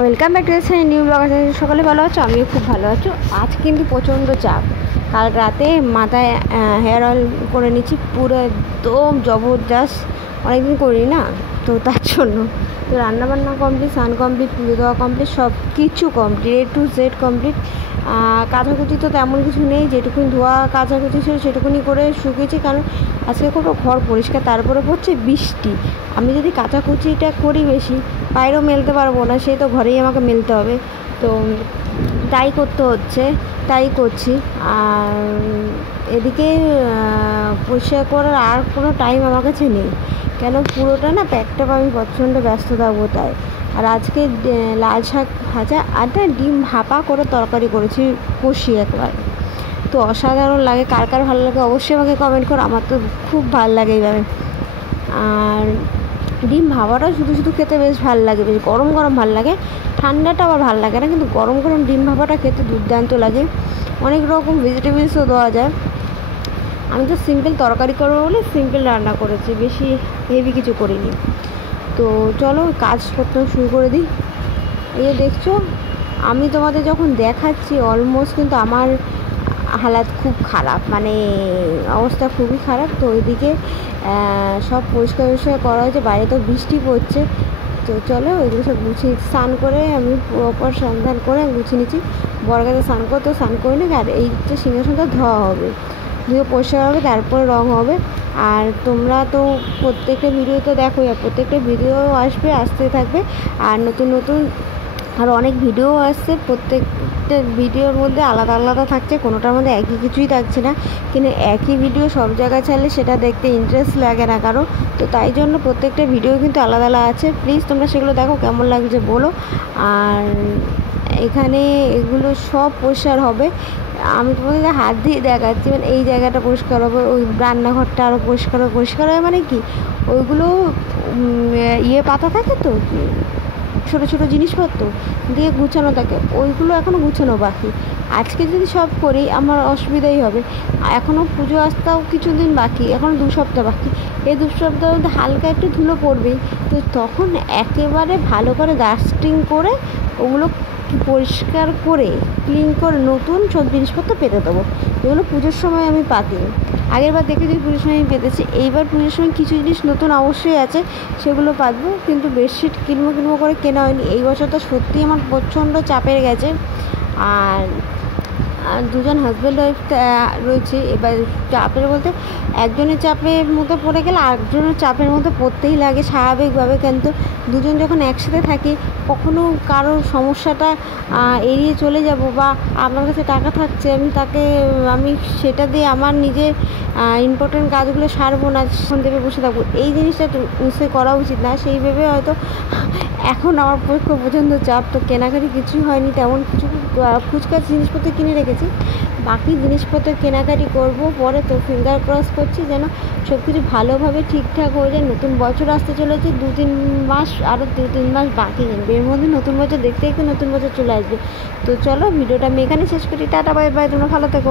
Welcome back to the new blog. সকালে ভালো আছো? আমিও খুব ভালো আছো। আজ কিন্তু প্রচণ্ড চাপ। কাল রাতে মাথায় হেয়ার অয়েল করে নিচ্ছি, পুরো একদম জবরদস্ত, অনেকদিন করি না তো তার জন্য। তো রান্নাবান্না কমপ্লিট, স্নান কমপ্লিট, পুজো দেওয়া কমপ্লিট, সব কিছু complete, A to Z complete. কাচাকুচি তো তেমন কিছু নেই, যেটুকুনি ধোয়া কাচাকুচি ছিল সেটুকুনি করে শুকিয়েছি, কারণ আজকে খুব ঘর পরিষ্কার, তারপরে পড়ছে বৃষ্টি। আমি যদি কাচাকুচিটা করি বেশি, বাইরেও মেলতে পারবো না, সেই তো ঘরেই আমাকে মেলতে হবে। তো তাই করতে হচ্ছে, তাই করছি। আর এদিকে পরিষ্কার করার আর কোনো টাইম আমার কাছে নেই, কেন পুরোটা না প্যাকটা আমি প্রচণ্ড ব্যস্ত থাকবো তাই। আর আজকে লাল শাক ভাজা আর ডিম ভাপা করে তরকারি করেছি, কষিয়ে একবার। তো অসাধারণ লাগে। কার কার ভালো লাগে অবশ্যই আমাকে কমেন্ট করো, আমার তো খুব ভালো লাগে এইভাবে। আর ডিম ভাপাটা শুধু শুধু খেতে বেশ ভালো লাগে, বেশ গরম গরম ভালো লাগে, ঠান্ডাটা আবার ভালো লাগে না, কিন্তু গরম গরম ডিম ভাপাটা খেতে দুর্দান্ত লাগে। অনেক রকম ভেজিটেবলসও দেওয়া যায়। আমি তো সিম্পল তরকারি করবো বলে সিম্পল রান্না করেছি, বেশি হেভি কিছু করিনি। তো চলো কাজ করতে শুরু করে দিই। এই দেখছো, আমি তোমাদের যখন দেখাচ্ছি অলমোস্ট কিন্তু আমার হালাত খুব খারাপ, মানে অবস্থা খুবই খারাপ। তো ওইদিকে সব পরিষ্কার করা হয়েছে, বাইরে তো বৃষ্টি পড়ছে। তো চলো ওইগুলো সব গুছিয়ে স্নান করে আমি প্রপার সন্ধান করে গুছিয়ে নিচ্ছি। বড় গাছে স্নান করতে স্নান করে নিই, আর এই যে সিংহাসনটা ধোয়া হবে, ধুয়ে পরিষ্কার হবে, তারপরে রং হবে। আর তোমরা তো প্রত্যেকটা ভিডিও তো দেখো, প্রত্যেকটা ভিডিও আসতে থাকবে। আর নতুন নতুন আর অনেক ভিডিও আসছে, প্রত্যেকটা ভিডিওর মধ্যে আলাদা আলাদা থাকছে, কোনোটার মধ্যে একই কিছুই থাকছে না। কিন্তু একই ভিডিও সব জায়গায় ছাড়লে সেটা দেখতে ইন্টারেস্ট লাগে না কারো। তো তাই জন্য প্রত্যেকটা ভিডিও কিন্তু আলাদা আলাদা আছে, প্লিজ তোমরা সেগুলো দেখো, কেমন লাগছে বলো। আর এখানে এগুলো সব পরিষ্কার হবে, আমি তোমাদের হাত দিয়ে দেখাচ্ছি, মানে এই জায়গাটা পরিষ্কার হবে, ওই রান্নাঘরটা আরও পরিষ্কার হবে, মানে কি ওইগুলো পাতা থাকে তো, ছোটো ছোটো জিনিসপত্র দিয়ে গুছানো থাকে, ওইগুলো এখনও গুছানো বাকি। আজকে যদি সব করি আমার অসুবিধাই হবে। এখনও পুজো আসতেও কিছুদিন বাকি, এখনও 2 সপ্তাহ বাকি। এই 2 সপ্তাহের মধ্যে হালকা একটু ধুলো পড়বেই, তো তখন একেবারে ভালো করে ডাস্টিং করে ওগুলো পরিষ্কার করে ক্লিন করে নতুন সব জিনিসপত্র পেতে দেবো, যেগুলো পুজোর সময় আমি পাতি। আগের বার দেখে যে পুজোর সময় আমি পেতেছি, এইবার পুজোর সময় কিছু জিনিস নতুন অবশ্যই আছে, সেগুলো পাতবো। কিন্তু বেডশিট কিনবো করে কেনা হয়নি এই বছর, তো সত্যিই আমার প্রচণ্ড চাপের গেছে। আর দুজন হাজব্যান্ড ওয়াইফ রয়েছে, এবার চাপের বলতে একজনের চাপের মধ্যে পড়ে গেলে আরেকজনের চাপের মধ্যে পড়তেই লাগে স্বাভাবিকভাবে। কিন্তু দুজন যখন একসাথে থাকি, কখনো কারো সমস্যাটা এড়িয়ে চলে যাব, বা আমার কাছে টাকা থাকছে আমি সেটা দিয়ে আমার নিজের ইম্পর্টেন্ট কাজগুলো সারবো না, দেবে বসে থাকবো, এই জিনিসটা নিশ্চয়ই করা উচিত না। সেই ভেবে হয়তো এখন আমার পক্ষে প্রচণ্ড চাপ। তো কেনাকাটি কিছুই হয়নি, তেমন কিছু ফুচকার জিনিসপত্র কিনে রেখেছি, বাকি জিনিসপত্র কেনাকাটি করব পরে। তো ফিঙ্গার ক্রস করছি যেন সব কিছু ভালোভাবে ঠিকঠাক হয়ে যায়। নতুন বছর আসতে চলেছে, 2-3 মাস, আরও 2-3 মাস বাকি, কিন্তু এর মধ্যে নতুন বছর দেখতে নতুন বছর চলে আসবে। তো চলো ভিডিওটা আমি এখানে শেষ করি, টাটা বাই বাই, তোমরা ভালো থেকো।